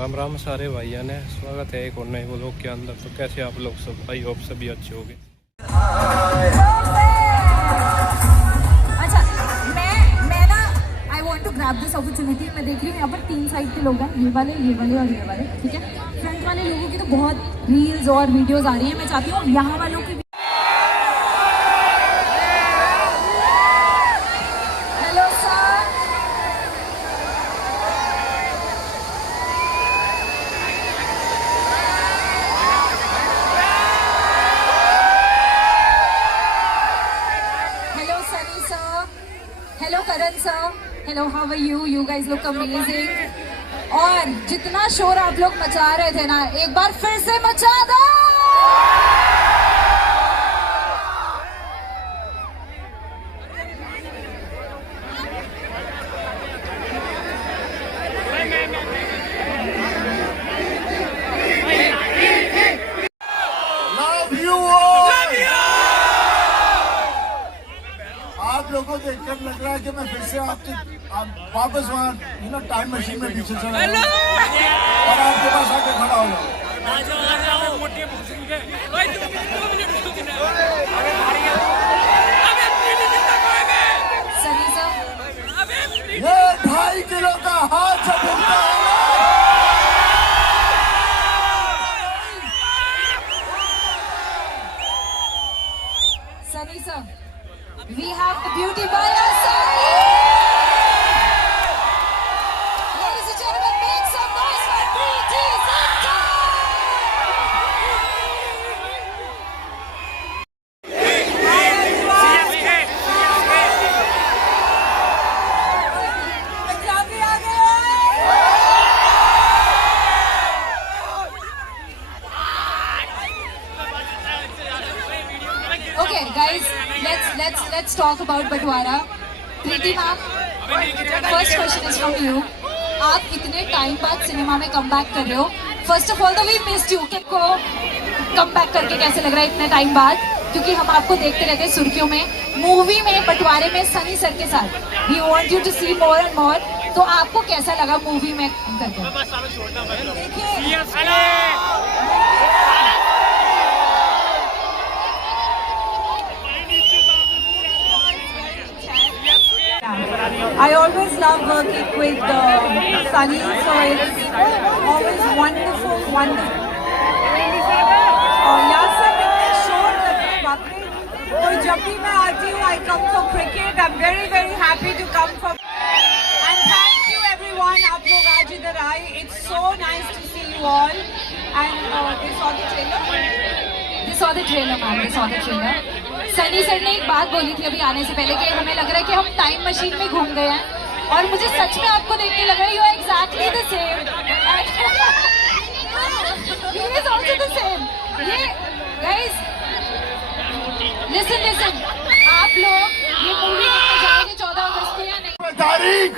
राम राम सारे भाइयों ने, स्वागत है एक और नए व्लॉग के अंदर। तो कैसे आप लोग सब? आई होप सभी अच्छे होंगे। अच्छा, मैं ना I want to grab this opportunity. मैं देख रही हूँ यहाँ पर 3 साइड के लोग हैं, ये वाले और ये वाले, ठीक है। फ्रंट वाले लोगों की तो बहुत रील्स और वीडियोस आ रही है। मैं चाहती हूँ यहाँ वालों की। Hello sir, hello Sunny sir, hello Karan sir, hello how are you? You guys look amazing. और जितना शोर आप लोग मचा रहे थे ना, एक बार फिर से मचा दो। आप लोगों को देखकर लग रहा है कि मैं फिर से वापस वहाँ टाइम मशीन में पीछे चला और आपके पास आके खड़ा हो जाऊँ। सनी सर, ये 2.5 किलो का हाथ जब उठता है Sunny sir, we have the beauty by our side. Ladies and gentlemen, make some noise for Preeti Zinta. Punjabi आ गए। Okay, guys, let's talk about bantwara. Preeti ma'am, first question is from you. आप इतने टाइम बाद सिनेमा में कम बैक कर रहे हो. First of all तो वी मिस्ड यू. को कम बैक करके कैसे लग रहा है इतने टाइम बाद? क्योंकि हम आपको देखते रहते हैं सुर्खियों में, मूवी में, बंटवारे में सनी सर के साथ. We want you to see more and more. तो आपको कैसा लगा मूवी में करके? I always love working with Sunny, so it's always wonderful. और यासर इतने शोर करते हैं, बाप रे. तो जब भी मैं आती हूँ, I come for cricket. I'm very happy to come for. And thank you everyone. आप लोग आज इधर आए. It's so nice to see you all. And they saw the trailer. They saw the trailer, ma'am. They saw the trailer. Sunny sir ने एक बात बोली थी अभी आने से पहले कि हमें लग रहा है कि हम टाइम मशीन में घूम गए हैं. और मुझे सच में आपको देख के लग रहा है you are exactly the same. He is also the same. ये गाइस लिसन, आप लोग ये मूवी देखने जाओगे 14 अगस्त को या नहीं? तारीख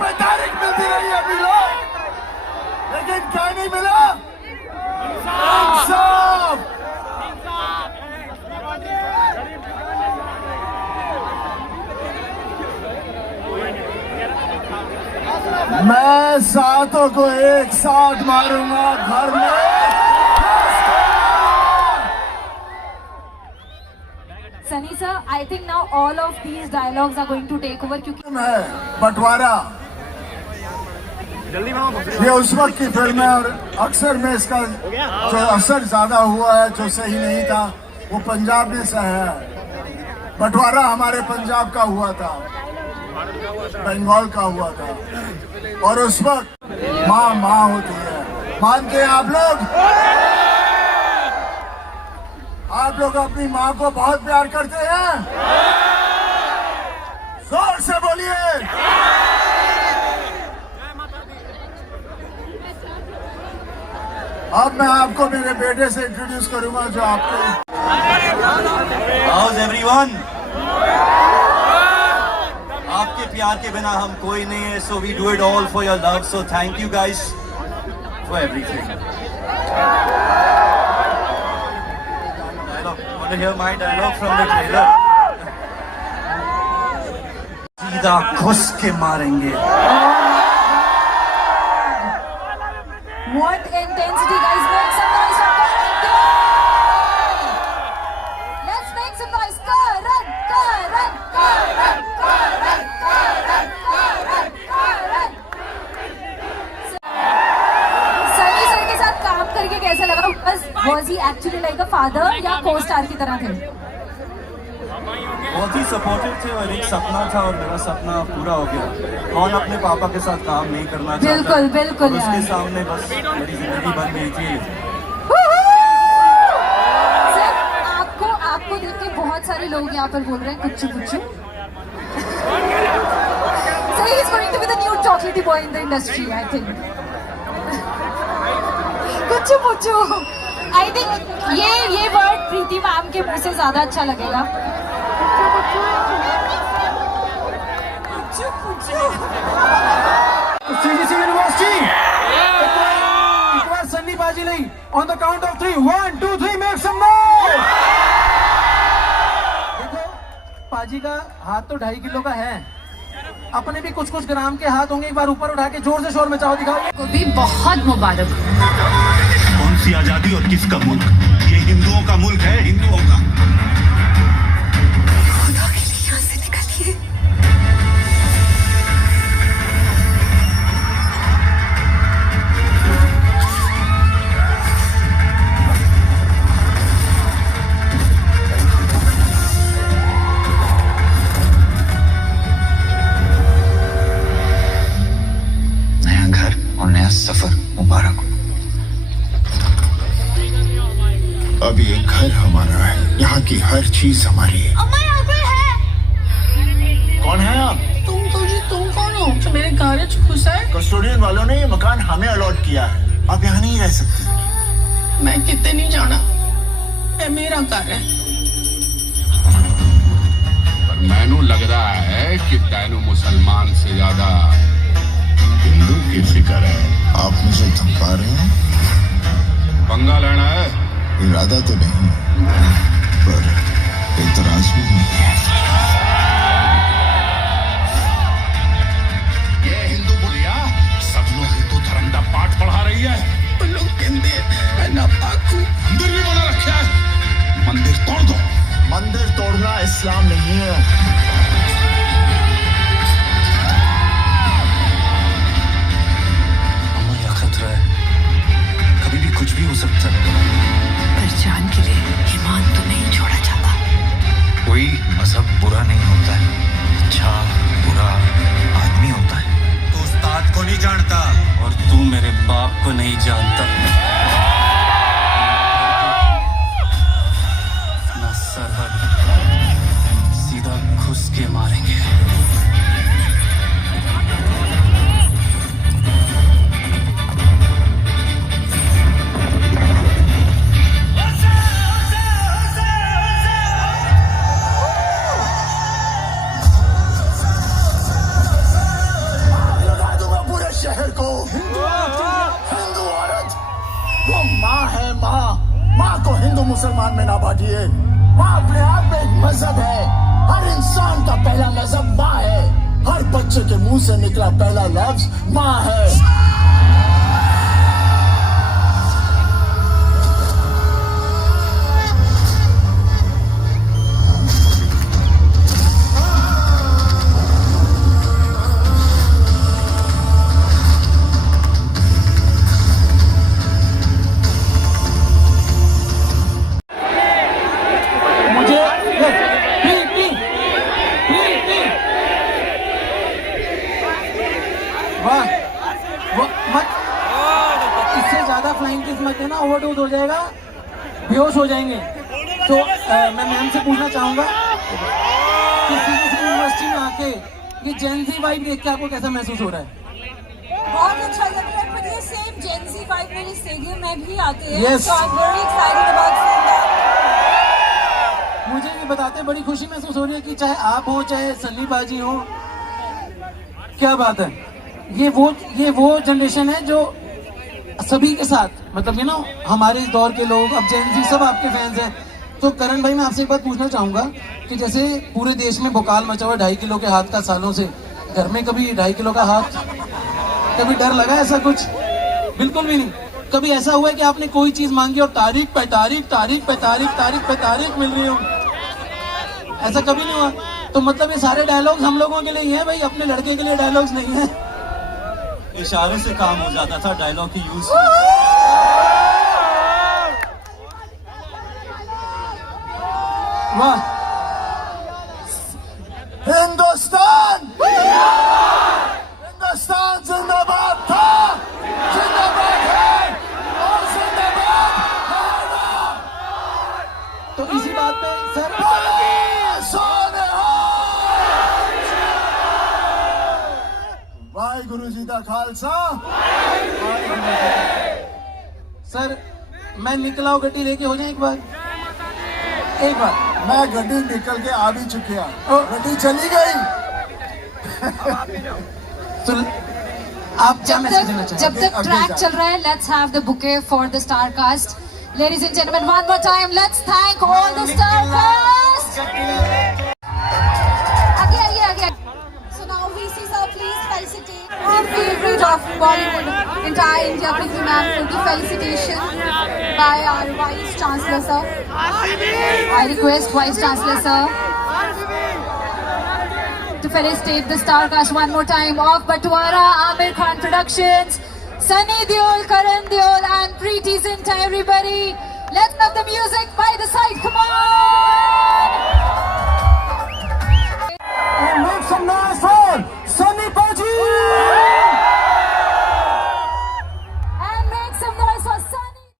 पे तारीख मिलती रही अभी लोग, लेकिन क्या नहीं मिला? इंसाफ. मैं सातों को एक साथ मारूंगा घर में. Sunny sir, I think now all of these dialogues are going to take over. क्योंकि है बंटवारा, ये उस वक्त की फिल्म है और अक्सर में इसका जो असर ज्यादा हुआ है, जो सही नहीं था, वो पंजाब ने सहा है. बंटवारा हमारे पंजाब का हुआ था, बंगाल का हुआ था. और उस वक्त माँ होती है. मानते हैं आप लोग? आप लोग अपनी माँ को बहुत प्यार करते हैं? जोर से बोलिए. अब मैं आपको मेरे बेटे से इंट्रोड्यूस करूंगा जो आपको. How's everyone? आपके प्यार के बिना हम कोई नहीं है. So we do it all for your love. So thank you guys for everything. Dialogue. Want to hear my dialogue from the trailer? सीधा घुस के मारेंगे. Was he actually like a father या को स्टार की तरह थे? बहुत ही सपोर्टिव थे और एक सपना था और मेरा सपना पूरा हो गया। कौन अपने पापा के साथ काम नहीं करना चाहता? बिल्कुल बिल्कुल उसके यार। सामने बस मेरी जिंदगी बन गई थी। सर आपको देख के बहुत सारे लोग यहाँ पर बोल रहे हैं कुच्चू कुच्चू। So he is going to be the new chocolatey boy in the industry, I think. कुच्चू पुच्चू। I think ये वर्ड प्रीति मैम के मुंह से ज्यादा अच्छा लगेगा। कुच्चू पुच्चू। CGC University. It was Sunny Bajilai. On the count of 3, 1, 2, 3, make some noise. देखो, पाजी का हाथ तो 2.5 किलो का है। अपने भी कुछ ग्राम के हाथ होंगे। एक बार ऊपर उठा के जोर से शोर मचाओ, दिखाओ। को भी बहुत मुबारक। कौन सी आजादी और किसका मुल्क? ये हिंदुओं का मुल्क है, हिंदुओं का। खुदा के लिए यहाँ से निकलिए। नया घर और नया सफर मुबारक हो। अब ये घर हमारा है, यहाँ की हर चीज हमारी है। अम्मा यहाँ कोई है? कौन है आप? तुम कौन हो जो मेरे गैरेज घुसा है? कस्टोडियन वालों ने ये मकान हमें अलॉट किया है। आप यहाँ नहीं रह सकते। मैं कितने नहीं जाना, ये मेरा घर है। पर मैनू लग रहा है कि तैनू मुसलमान से ज्यादा हिंदू की फिक्र है। आप मुझे धमका रहे हैं? पंगा लेना है? इरादा तो नहीं, पर एतराज भी नहीं है। ये हिंदू बुढ़िया सब लोग हिंदू धर्म का पाठ पढ़ा रही है। वो लोग कहते हैं मैं नापाक हूँ। मंदिर भी बना रखा है, मंदिर तोड़ दो। मंदिर तोड़ना इस्लाम नहीं है। अम्मा, यह खतरा है, कभी भी कुछ भी हो सकता है। पर जान के लिए ईमान तो नहीं छोड़ा जाता। कोई मजहब बुरा नहीं होता है, अच्छा बुरा आदमी होता है। तू उस्ताद को नहीं जानता और तू मेरे बाप को नहीं जानता। ना सरहद, सीधा घुस के मारेंगे। शहर को हिंदू औरत, वो माँ है। माँ को हिंदू मुसलमान में ना बांटिए। माँ अपने आप में एक मजहब है। हर इंसान का पहला मजहब माँ है। हर बच्चे के मुंह से निकला पहला लफ्ज माँ है। इससे ज्यादा फ्लाइंग किस मत देना, ओवरडोज हो जाएगा, बेहोश हो जाएंगे। तो मैं मैम से पूछना चाहूंगा कि CGC यूनिवर्सिटी में आके ये जेनजी वाइब देख के आपको कैसा महसूस हो रहा है? बहुत अच्छा लग रहा है। पर ये सेम जेनजी वाइब मेरे स्टेडियम में भी आती है। Yes. So I'm very excited about seeing that. मुझे ये बताते बड़ी खुशी महसूस हो रही है कि चाहे आप हो चाहे सन्नी बाजी हो, क्या बात है। ये वो जनरेशन है जो सभी के साथ, मतलब हमारे इस दौर के लोग, अब जेनजी सब आपके फैंस हैं। तो करण भाई, मैं आपसे एक बात पूछना चाहूंगा कि जैसे पूरे देश में भोकाल मचा हुआ 2.5 किलो के हाथ का सालों से, घर में कभी 2.5 किलो का हाथ, कभी डर लगा ऐसा कुछ? बिल्कुल भी नहीं। कभी ऐसा हुआ है कि आपने कोई चीज मांगी और तारीख पे तारीख मिल रही हो? ऐसा कभी नहीं हुआ। तो मतलब ये सारे डायलॉग्स हम लोगों के लिए ही हैं भाई, अपने लड़के के लिए डायलॉग्स नहीं है। इशारे से काम हो जाता था, डायलॉग की यूज। वाह। हिंदुस्तान हिंदुस्तान जिंदाबाद था, जिंदाबाद है और जिंदाबाद रहेगा। तो इसी बात पे सर वाहिगुरु जी का खालसा। सर मैं निकला हूँ, गड्डी लेके हो जाए एक बार। मैं गड्डी निकल के आ भी चुकिया, गड्डी चली गई। तो आप क्या मैसेज देना जब चाहेंगे? तक ट्रैक चल रहा है, let's have the bouquet for the star cast. Ladies and gentleman, one more time let's thank all the star cast. Again. So now VC sir, please felicitate our favorite of Bollywood, entire India, Prithvi ma'am, for the felicitation by our Vice Chancellor sir. I request Vice Chancellor sir to felicitate the star cast one more time of Batwara, Amir Khan Productions, Sunny Deol, Karan Deol and Preeti Zinta, everybody. Let's have the music